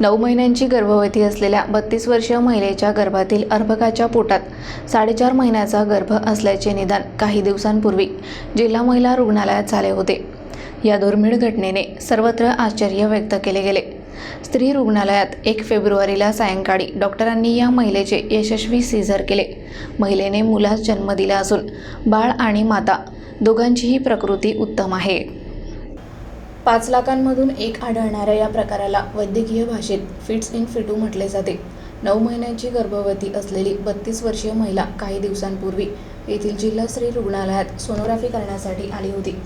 नऊ महिन्यांची गर्भवती असलेल्या बत्तीस वर्षीय महिलेच्या गर्भातील अर्भकाच्या पोटात साडेचार महिन्याचा गर्भ असल्याचे निदान काही दिवसांपूर्वी जिल्हा महिला रुग्णालयात झाले होते. या दुर्मिळ घटनेने सर्वत्र आश्चर्य व्यक्त केले गेले. स्त्री रुग्णालयात एक फेब्रुवारीला सायंकाळी डॉक्टरांनी या महिलेचे यशस्वी सीझर केले. महिलेने मुलास जन्म दिला असून बाळ आणि माता दोघांचीही प्रकृती उत्तम आहे. पाच लाखांमधून एक आढळणाऱ्या या प्रकाराला वैद्यकीय भाषेत फिट्स इन फिटू म्हटले जाते. नऊ महिन्यांची गर्भवती असलेली बत्तीस वर्षीय महिला काही दिवसांपूर्वी येथील जिल्हा स्त्री रुग्णालयात सोनोग्राफी करण्यासाठी आली होती.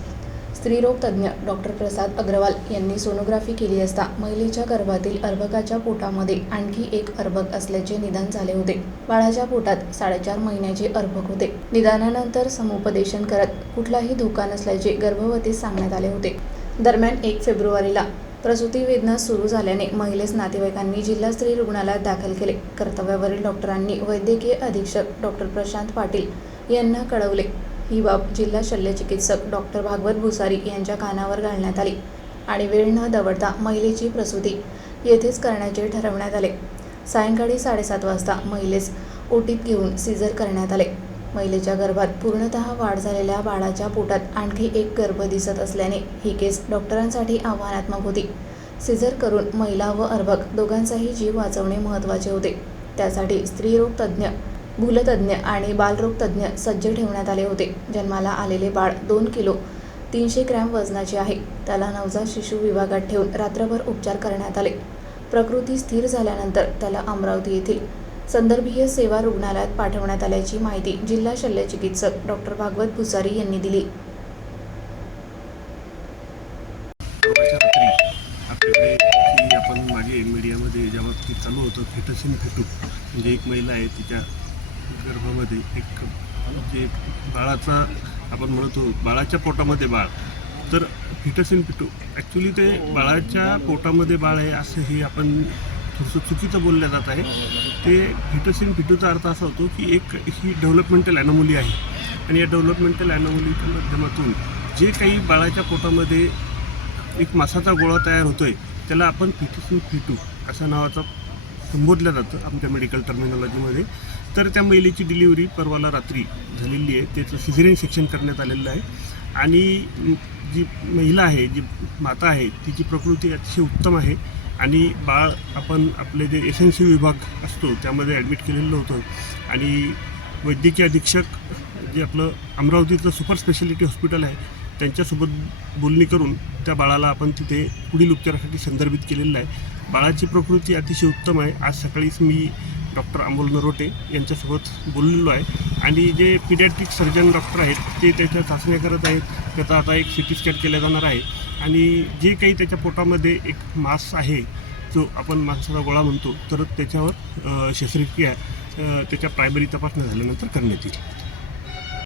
स्त्रीरोग तज्ज्ञ डॉक्टर प्रसाद अग्रवाल यांनी सोनोग्राफी केली असता महिलेच्या गर्भातील अर्भकाच्या पोटामध्ये आणखी एक अर्भक असल्याचे निदान झाले होते. बाळाच्या पोटात साडेचार महिन्याचे अर्भक होते. निदानानंतर समुपदेशन करत कुठलाही धोका नसल्याचे गर्भवतीस सांगण्यात आले होते. दरम्यान एक फेब्रुवारीला प्रसूती वेदना सुरू झाल्याने महिलेस नातेवाईकांनी जिल्हा स्त्री रुग्णालयात दाखल केले. कर्तव्यावरील डॉक्टरांनी वैद्यकीय अधीक्षक डॉक्टर प्रशांत पाटील यांना कळवले. ही बाब जिल्हा शल्यचिकित्सक डॉक्टर भागवत भुसारी यांच्या कानावर घालण्यात आली आणि वेळ न दवडता महिलेची प्रसूती येथेच करण्याचे ठरवण्यात आले. सायंकाळी साडेसात वाजता महिलेस ओटीत घेऊन सीझर करण्यात आले. महिलेच्या गर्भात पूर्णतः वाढ झालेल्या बाळाच्या पोटात आणखी एक गर्भ दिसत असल्याने ही केस डॉक्टरांसाठी आव्हानात्मक होती. सिझर करून महिला व अर्भक दोघांचाही जीव वाचवणे महत्त्वाचे होते. त्यासाठी स्त्रीरोग तज्ज्ञ भूलतज्ज्ञ आणि बालरोग तज्ज्ञ सज्ज ठेवण्यात आले होते. जन्माला आलेले बाळ दोन किलो तीनशे ग्रॅम वजनाचे आहे. त्याला नवजात शिशु विभागात ठेवून रात्रभर उपचार करण्यात आले. प्रकृती स्थिर झाल्यानंतर त्याला अमरावती येथील संदर्भीय सेवा रुग्णालयात पाठवण्यात आल्याची माहिती जिल्हा शल्यचिकित्सक डॉक्टर भागवत भुसारी यांनी दिली. आपण मागे मीडियामध्ये ज्या बाबतीत चालू होतं फेटसिन फेटू म्हणजे एक महिला आहे तिच्या गर्भामध्ये एक जे बाळाचा आपण म्हणतो बाळाच्या पोटामध्ये बाळ तर फिटसिन फिटू. ॲक्च्युली ते बाळाच्या पोटामध्ये बाळ आहे असं हे आपण चुकीचं बोललं जात आहे. ते फिटोसिन फिटूचा अर्थ असा होतो की एक ही डेव्हलपमेंटल ॲनोमोली आहे. आणि या डेव्हलपमेंटल ॲनोमोलीच्या माध्यमातून जे काही बाळाच्या पोटामध्ये एक मासाचा गोळा तयार होतो आहे त्याला आपण फिटोसिन फिटू अशा नावाचा संबोधलं जातं आमच्या मेडिकल टर्मिनॉलॉजीमध्ये तर त्या महिलेची डिलिव्हरी परवाला रात्री झालेली आहे. त्याचं सिझेरियन सेक्शन करण्यात आलेलं आहे. आणि जी महिला आहे जी माता आहे तिची प्रकृती अतिशय उत्तम आहे. आणि बाळ आपण आपले जे एस एन सी विभाग असतो त्यामध्ये ॲडमिट केलेलं होतं. आणि वैद्यकीय अधीक्षक जे आपलं अमरावतीतलं सुपर स्पेशालिटी हॉस्पिटल आहे त्यांच्यासोबत बोलणी करून त्या बाळाला आपण तिथे पुढील उपचारासाठी संदर्भित केलेलं आहे. बाळाची प्रकृती अतिशय उत्तम आहे. आज सकाळीच मी डॉक्टर अमोल नरोटे यांच्यासोबत बोललेलो आहे. आणि जे पिडॅट्रिक सर्जन डॉक्टर आहेत ते त्याच्या चाचण्या करत आहेत. त्याचा आता एक सी टी स्कॅन केला जाणार आहे. आणि जे काही त्याच्या पोटामध्ये एक मास आहे जो आपण माणसाचा गोळा म्हणतो तर त्याच्यावर शस्त्रक्रिया त्याच्या प्रायमरी तपासण्या झाल्यानंतर करण्यात येईल.